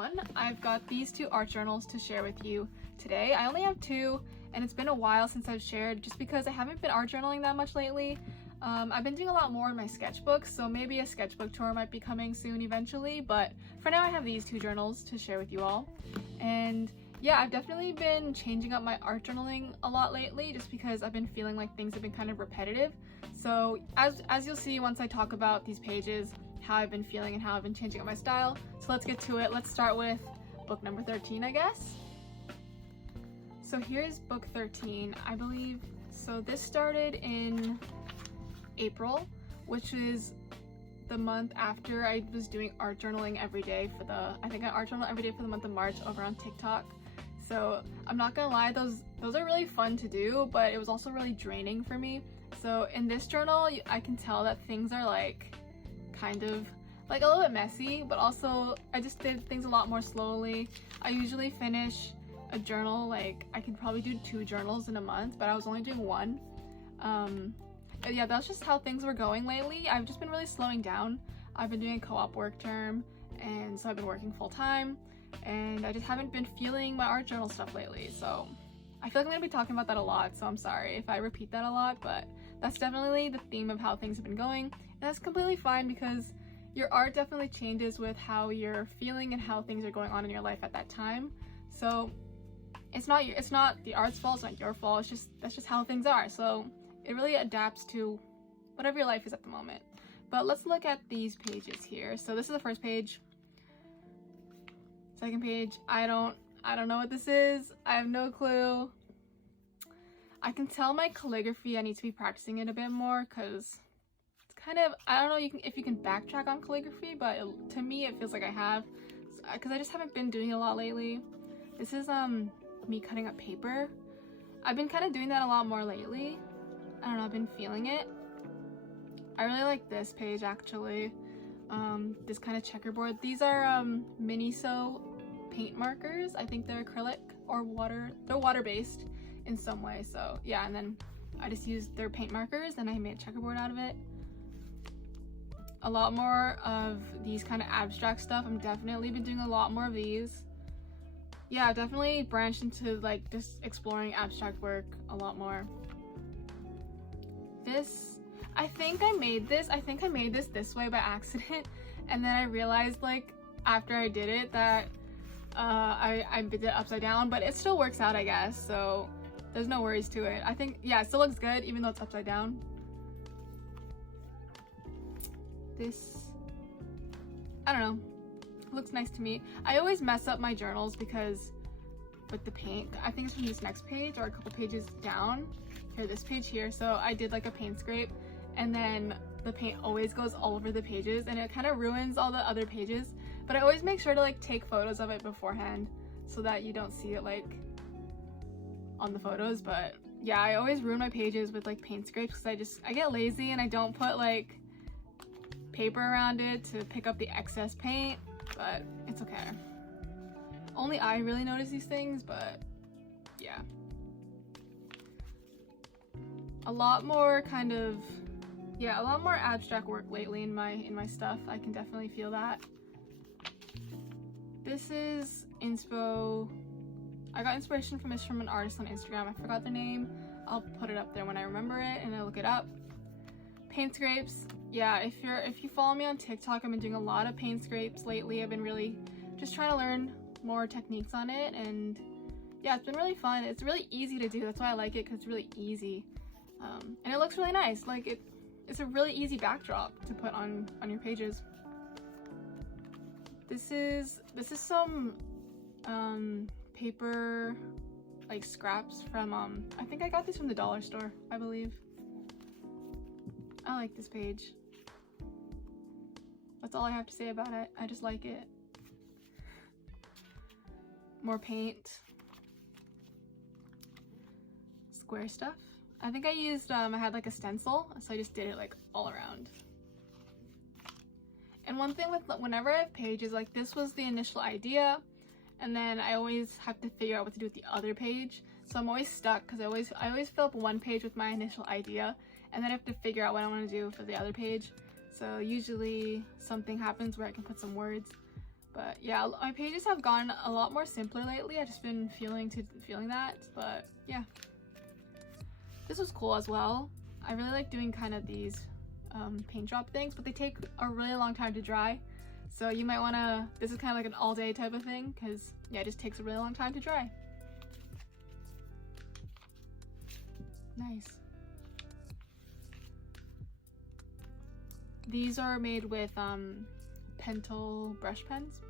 everyone. I've got these two art journals to share with you today. I only have two, and it's been a while since I've shared just because I haven't been art journaling that much lately. I've been doing a lot more in my sketchbook, so maybe a sketchbook tour might be coming soon eventually, but for now I have these two journals to share with you all. And yeah, I've definitely been changing up my art journaling a lot lately just because I've been feeling like things have been kind of repetitive. So as you'll see once I talk about these pages, how I've been feeling and how I've been changing up my style. So let's get to it. Let's start with book number 13, I guess. So here's book 13, I believe. So this started in April, which is the month after I was doing art journaling every day for I think I art journal every day for the month of March over on TikTok. So I'm not gonna lie, those are really fun to do, but it was also really draining for me. So in this journal, I can tell that things are like kind of like a little bit messy, but also I just did things a lot more slowly. I usually finish a journal, like I could probably do 2 journals in a month, but I was only doing 1. Yeah, that's just how things were going lately. I've just been really slowing down. I've been doing a co-op work term, and so I've been working full time, and I just haven't been feeling my art journal stuff lately. So I feel like I'm gonna be talking about that a lot, so I'm sorry if I repeat that a lot, but that's definitely the theme of how things have been going. And that's completely fine because your art definitely changes with how you're feeling and how things are going on in your life at that time. So it's not the art's fault, it's not your fault, that's just how things are. So it really adapts to whatever your life is at the moment. But let's look at these pages here. So this is the first page. Second page, I don't know what this is. I have no clue. I can tell my calligraphy, I need to be practicing it a bit more because it's kind of, I don't know if you can backtrack on calligraphy, but to me it feels like I have, because I just haven't been doing a lot lately. This is me cutting up paper. I've been kind of doing that a lot more lately. I don't know, I've been feeling it. I really like this page actually. This kind of checkerboard. These are Miniso paint markers. I think they're acrylic or they're water-based in some way. So yeah, and then I just used their paint markers and I made a checkerboard out of it. A lot more of these kind of abstract stuff. I'm definitely been doing a lot more of these. Yeah, I've definitely branched into like just exploring abstract work a lot more. I think I made this this way by accident, and then I realized like after I did it that I did it upside down, but it still works out, I guess, so there's no worries to it. I think, yeah, it still looks good even though it's upside down. This, I don't know, it looks nice to me. I always mess up my journals because with the paint, I think it's from this next page or a couple pages down here, this page here. So I did like a paint scrape, and then the paint always goes all over the pages and it kind of ruins all the other pages, but I always make sure to like take photos of it beforehand so that you don't see it like on the photos. But yeah, I always ruin my pages with like paint scrapes because I get lazy and I don't put like paper around it to pick up the excess paint, but it's okay. Only I really notice these things, but yeah. A lot more abstract work lately in my stuff. I can definitely feel that. This is inspo. I got inspiration from this from an artist on Instagram. I forgot the name. I'll put it up there when I remember it and I look it up. Paint scrapes. Yeah, if you follow me on TikTok, I've been doing a lot of paint scrapes lately. I've been really just trying to learn more techniques on it, and yeah, it's been really fun. It's really easy to do. That's why I like it, because it's really easy. And it looks really nice. Like it's a really easy backdrop to put on your pages. This is some paper like scraps from I think I got these from the dollar store, I believe. I like this page. That's all I have to say about it. I just like it. More paint. Square stuff. I think I used, I had like a stencil, so I just did it like all around. And one thing with whenever I have pages, like this was the initial idea, and then I always have to figure out what to do with the other page. So I'm always stuck because I always fill up one page with my initial idea, and then I have to figure out what I want to do for the other page. So usually something happens where I can put some words, But yeah, my pages have gotten a lot more simpler lately. I've just been feeling that, but yeah. This was cool as well. I really like doing kind of these paint drop things, but they take a really long time to dry. So you might want to, this is kind of like an all day type of thing, because yeah, it just takes a really long time to dry. Nice. These are made with Pentel brush pens.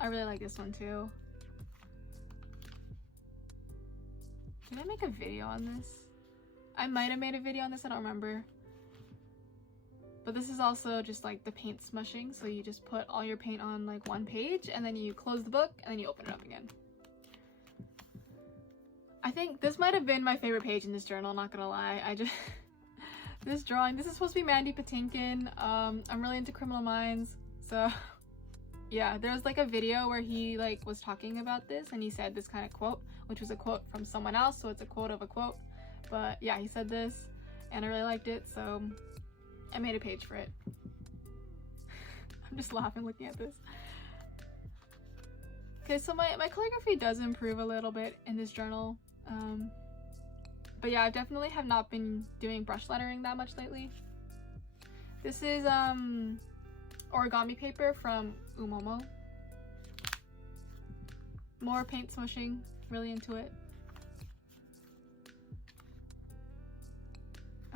I really like this one too. Did I make a video on this? I might have made a video on this, I don't remember. But this is also just like the paint smushing, so you just put all your paint on like one page and then you close the book and then you open it up again. I think this might have been my favorite page in this journal, not gonna lie. I just this drawing, this is supposed to be Mandy Patinkin. I'm really into Criminal Minds, so yeah, there was like a video where he like was talking about this and he said this kind of quote, which was a quote from someone else, so it's a quote of a quote. But yeah, he said this and I really liked it, so I made a page for it. I'm just laughing looking at this. Okay, so my calligraphy does improve a little bit in this journal. But yeah, I definitely have not been doing brush lettering that much lately. This is origami paper from Umomo. More paint smushing, really into it.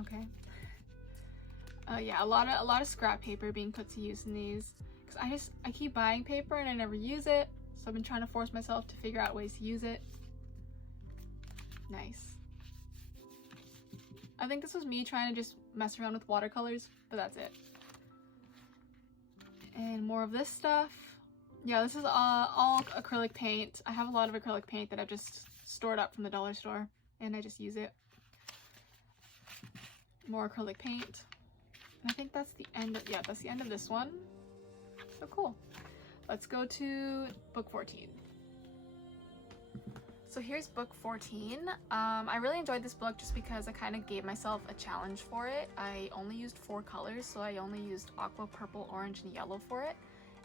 Okay. Yeah, a lot of scrap paper being put to use in these, because I keep buying paper and I never use it, so I've been trying to force myself to figure out ways to use it. Nice. I think this was me trying to just mess around with watercolors, but that's it. And more of this stuff. Yeah, this is all acrylic paint. I have a lot of acrylic paint that I've just stored up from the dollar store and I just use it. More acrylic paint. And I think that's the end of, yeah, that's the end of this one. So cool. Let's go to book 14. So here's book 14. I really enjoyed this book just because I kind of gave myself a challenge for it. I only used 4 colors, so I only used aqua, purple, orange, and yellow for it.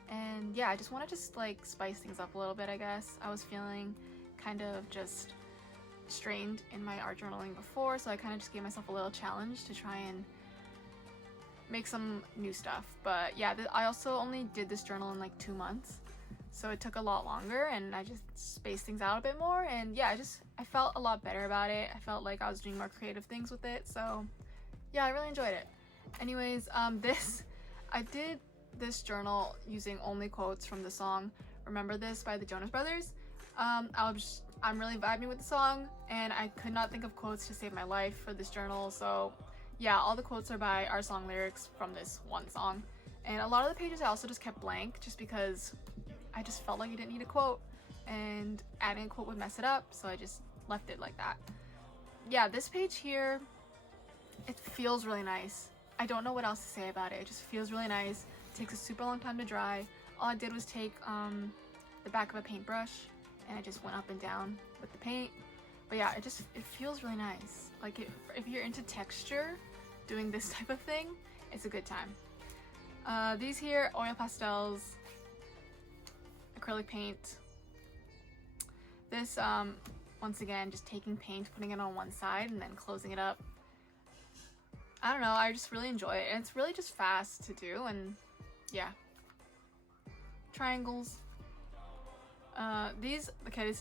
And yeah, I just want to just like spice things up a little bit, I guess. I was feeling kind of just strained in my art journaling before, so I kind of just gave myself a little challenge to try and make some new stuff. But yeah, I also only did this journal in like 2 months, so it took a lot longer and I just spaced things out a bit more, and yeah, I felt a lot better about it. I felt like I was doing more creative things with it, so yeah, I really enjoyed it. Anyways, I did this journal using only quotes from the song Remember This by the Jonas Brothers. I'm really vibing with the song and I could not think of quotes to save my life for this journal, so yeah, all the quotes are by our song lyrics from this one song. And a lot of the pages I also just kept blank just because I just felt like I didn't need a quote and adding a quote would mess it up, so I just left it like that. Yeah, this page here, it feels really nice. I don't know what else to say about it. It just feels really nice. It takes a super long time to dry. All I did was take the back of a paintbrush and I just went up and down with the paint. But yeah, it feels really nice. Like if you're into texture, doing this type of thing, it's a good time. These here, oil pastels, acrylic paint. This, once again, just taking paint, putting it on one side and then closing it up. I don't know, I just really enjoy it. And it's really just fast to do, and yeah. Triangles. This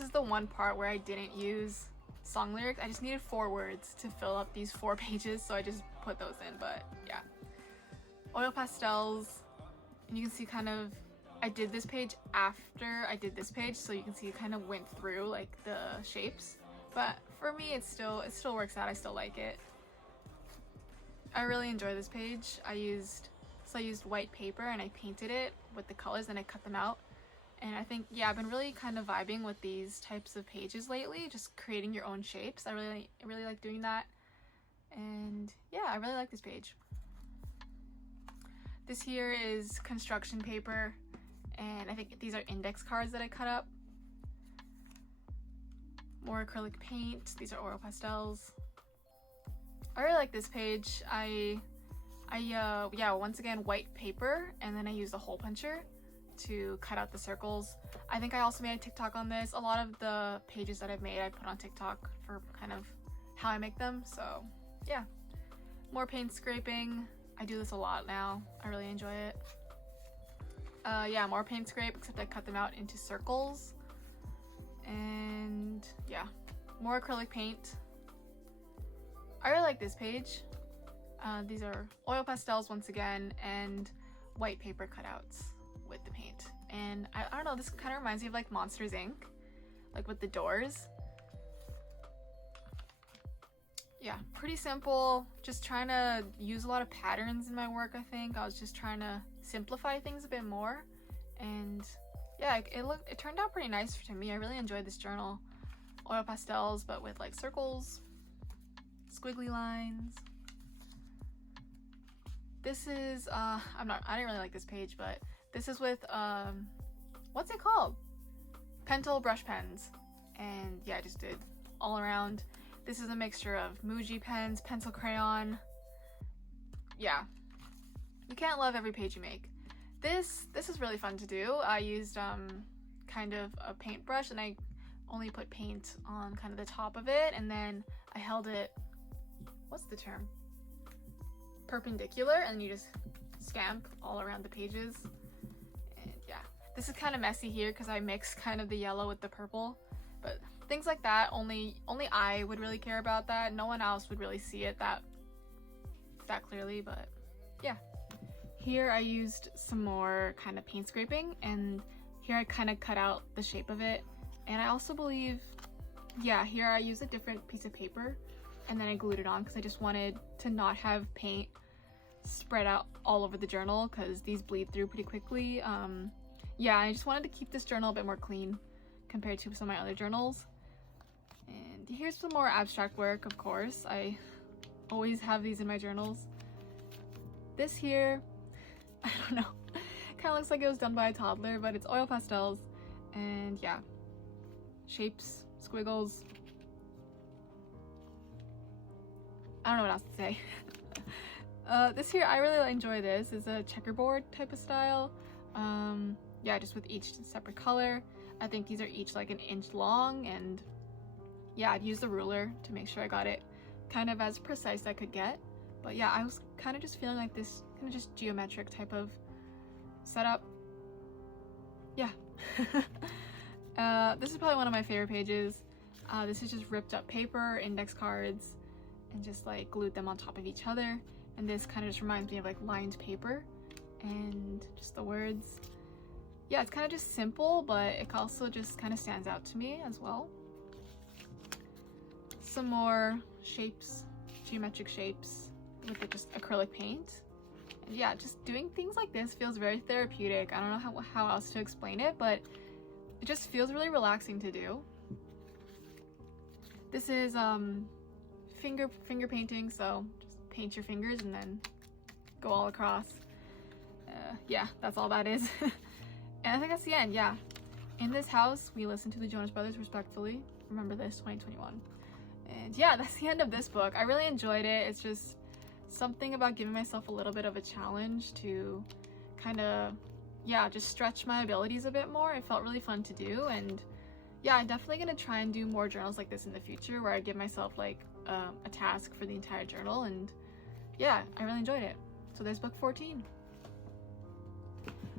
is the one part where I didn't use song lyrics. I just needed 4 words to fill up these 4 pages, so I just put those in, but yeah. Oil pastels, and you can see kind of, I did this page after I did this page, so you can see it kind of went through like the shapes, but for me it still works out. I still like it. I really enjoy this page. I used white paper and I painted it with the colors and I cut them out. And I think, yeah, I've been really kind of vibing with these types of pages lately, just creating your own shapes. I really like doing that. And yeah, I really like this page. This here is construction paper, and I think these are index cards that I cut up. More acrylic paint. These are oil pastels. I really like this page. I yeah, once again, white paper, and then I used a hole puncher to cut out the circles. I think I also made a TikTok on this. A lot of the pages that I've made I put on TikTok for kind of how I make them, so yeah. More paint scraping. I do this a lot now. I really enjoy it. Yeah, more paint scrape, except I cut them out into circles. And yeah, more acrylic paint. I really like this page. These are oil pastels once again, and white paper cutouts with the paint. And I don't know, this kind of reminds me of like Monsters Inc., like with the doors. Yeah, pretty simple. Just trying to use a lot of patterns in my work, I think. I was just trying to simplify things a bit more. And yeah, it turned out pretty nice to me. I really enjoyed this journal. Oil pastels, but with like circles, squiggly lines. This is, I didn't really like this page, but this is with, what's it called? Pentel brush pens. And yeah, I just did all around. This is a mixture of Muji pens, pencil crayon. Yeah, you can't love every page you make. This is really fun to do. I used kind of a paintbrush, and I only put paint on kind of the top of it, and then I held it, what's the term? Perpendicular, and you just scamp all around the pages. And yeah, this is kind of messy here because I mix kind of the yellow with the purple, but things like that, only I would really care about that. No one else would really see it that clearly, but yeah. Here I used some more kind of paint scraping, and here I kind of cut out the shape of it. And I also believe, yeah, here I used a different piece of paper, and then I glued it on because I just wanted to not have paint spread out all over the journal because these bleed through pretty quickly. Yeah, I just wanted to keep this journal a bit more clean compared to some of my other journals. And here's some more abstract work, of course. I always have these in my journals. This here, I don't know, kind of looks like it was done by a toddler, but it's oil pastels, and yeah, shapes, squiggles. I don't know what else to say. This here, I really enjoy this. It's a checkerboard type of style. Yeah, just with each separate color. I think these are each like an inch long, and yeah, I'd use the ruler to make sure I got it kind of as precise as I could get. But yeah, I was kind of just feeling like this kind of just geometric type of setup. Yeah. This is probably one of my favorite pages. This is just ripped up paper, index cards, and just like glued them on top of each other. And this kind of just reminds me of like lined paper and just the words. Yeah, it's kind of just simple, but it also just kind of stands out to me as well. Some more shapes, geometric shapes with just acrylic paint. And yeah, just doing things like this feels very therapeutic. I don't know how else to explain it, but it just feels really relaxing to do. This is finger painting, so just paint your fingers and then go all across. Yeah, that's all that is. And I think that's the end. Yeah, in this house we listen to the Jonas Brothers respectfully. Remember this, 2021. And yeah, that's the end of this book. I really enjoyed it. It's just something about giving myself a little bit of a challenge to kind of, yeah, just stretch my abilities a bit more. It felt really fun to do, and yeah, I'm definitely gonna try and do more journals like this in the future where I give myself like a task for the entire journal. And yeah, I really enjoyed it. So there's book 14.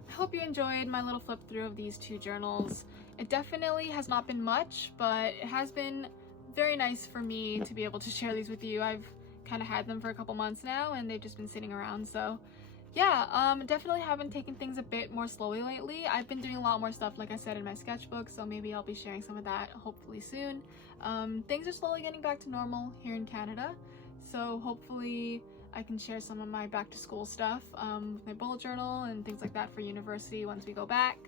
I hope you enjoyed my little flip through of these two journals. It definitely has not been much, but it has been very nice for me to be able to share these with you. I've kind of had them for a couple months now, and they've just been sitting around. So yeah, definitely have been taking things a bit more slowly lately. I've been doing a lot more stuff, like I said, in my sketchbook, so maybe I'll be sharing some of that hopefully soon. Things are slowly getting back to normal here in Canada, so hopefully I can share some of my back to school stuff with my bullet journal and things like that for university once we go back.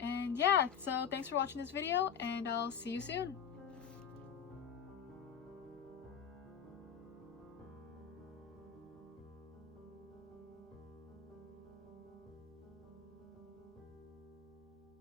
And yeah, so thanks for watching this video, and I'll see you soon.